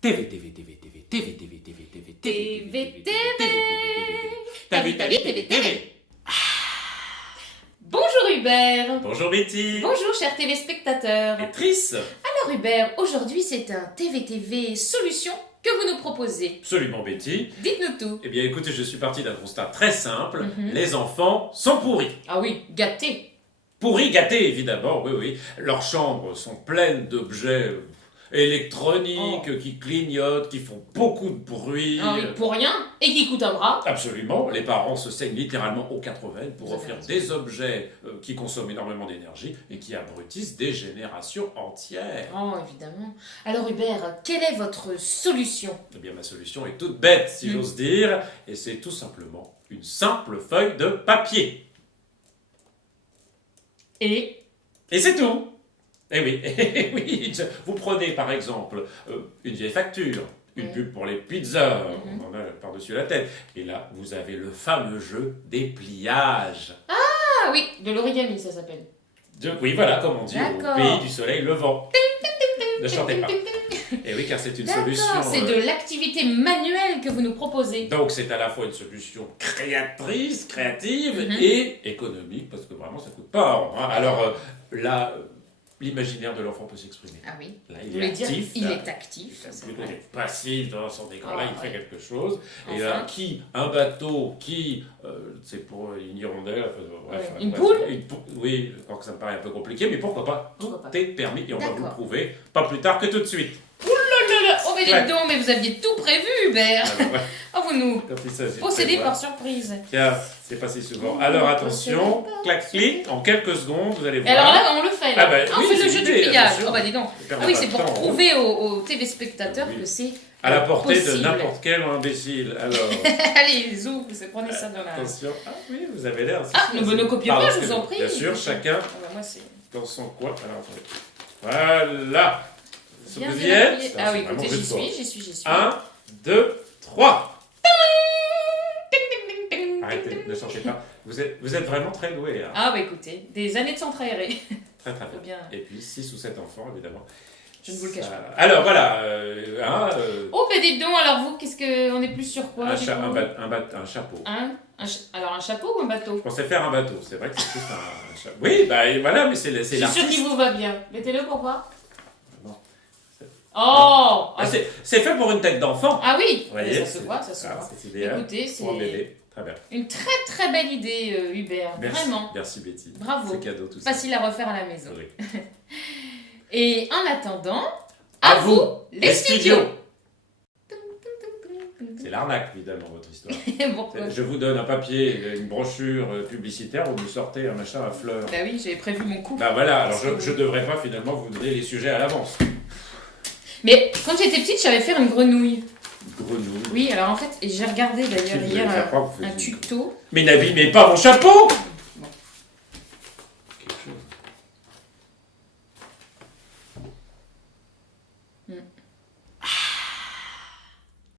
TV, TV, TV, TV, TV, TV, TV, TV, TV, T'as vu, TV, TV. Bonjour Hubert. Bonjour Betty. Bonjour chers téléspectateurs. Et Trice. Alors Hubert, aujourd'hui c'est un TV solution que vous nous proposez. Absolument Betty. Dites-nous tout. Eh bien écoutez, je suis parti d'un constat très simple. Les enfants sont pourris. Ah oui, gâtés. Pourris, gâtés évidemment, oui, oui. Leurs chambres sont pleines d'objets électroniques qui clignotent, qui font beaucoup de bruit. Ah oui, pour rien et qui coûtent un bras. Absolument, les parents se saignent littéralement aux 80 pour Vous avez offrir raison. des objets qui consomment énormément d'énergie et qui abrutissent des générations entières. Oh évidemment. Alors Hubert, quelle est votre solution? Eh bien ma solution est toute bête si j'ose dire, et c'est tout simplement une simple feuille de papier. Et Et c'est tout. Eh oui, eh oui, vous prenez par exemple une vieille facture, une pub pour les pizzas, on en a par-dessus la tête, et là vous avez le fameux jeu des pliages. ah oui, de l'origami ça s'appelle. Oui, voilà, comme on dit, D'accord. au pays du soleil levant. Ne chantez pas. Et oui, car c'est une solution. D'accord, c'est de l'activité manuelle que vous nous proposez. Donc c'est à la fois une solution créatrice, créative et économique, parce que vraiment ça coûte pas. Hein. Alors là, l'imaginaire de l'enfant peut s'exprimer. Ah oui. Là, Vous il voulez est dire actif. il là. est actif. ça, c'est Plutôt vrai. qu'il est passif dans son écran, là Ah, il fait ouais. quelque chose. Et Enfin. là, un bateau, c'est pour une hirondelle, bref, Ouais. Une bref, poule oui, encore que ça me paraît un peu compliqué, mais pourquoi pas, Pourquoi pas. tout est permis et on va vous le D'accord. prouver, pas plus tard que tout de suite. Oh mais Ouais. dites donc, mais vous aviez tout prévu Hubert. Alors, ouais, Oh vous nous quand il s'agit de possédez prévoir. par surprise. Tiens, c'est pas si souvent. Alors attention, clac-clic, en quelques secondes, vous allez Et voir. alors là, on le fait là. Ah bah, on oui, fait le c'est jeu du l'idée, pliage. attention. Oh bah dis donc. Ne perdez Ah oui, pas c'est de pour temps. prouver aux téléspectateurs Oui. que c'est À la portée de possible. n'importe quel imbécile. Alors, Allez, zou, vous prenez ça dans la... attention. Ah oui, vous avez l'air. Ah, ne me copiez pas, Pardon, je vous en prie. Bien sûr, chacun Ah bah moi c'est... dans son coin. Alors, attendez. Voilà. Bien, Vous y bien êtes appuyé. Ça, Ah oui, c'est vraiment écoutez, juste j'y suis. 1, 2, 3. Arrêtez, ne chantez pas. Vous êtes vraiment très doué là. Ah bah écoutez, des années de centre aéré. Très très Faut bien. bien. Et puis 6 ou 7 enfants évidemment. Je ne vous le cache pas. Alors voilà, Oh bah dites donc, alors vous, qu'est-ce que... On est plus sur quoi un dites-moi un chapeau. Alors un chapeau ou un bateau? Je pensais faire un bateau, c'est vrai que c'est plus un chapeau. Oui, bah et voilà, mais c'est Je suis sûre l'artiste. qu'il vous va bien. Mettez-le pour voir. Non. Oh Ah, c'est fait pour une tête d'enfant. Ah oui, Vous voyez, ça se voit, ça se voit. C'est idéal. Écoutez, Pour un c'est bébé. Très bien. une très très belle idée, Hubert. Merci. Vraiment. Merci Betty. Bravo. C'est cadeau tout ça. Facile à refaire à la maison. Oui. Et en attendant, À à vous, vous, les studios. C'est l'arnaque, évidemment, votre histoire. Pourquoi? Je vous donne un papier, une brochure publicitaire où vous sortez un machin à fleurs. Bah oui, j'avais prévu mon coup. Bah voilà, alors je devrais pas finalement vous donner les sujets à l'avance. Mais quand j'étais petite, j'avais fait une grenouille. Grenouille. Oui, alors en fait, et j'ai regardé Qu'est-ce que d'ailleurs vous allez hier faire croire que vous un faisiez tuto. Mais n'abîmez pas mon chapeau!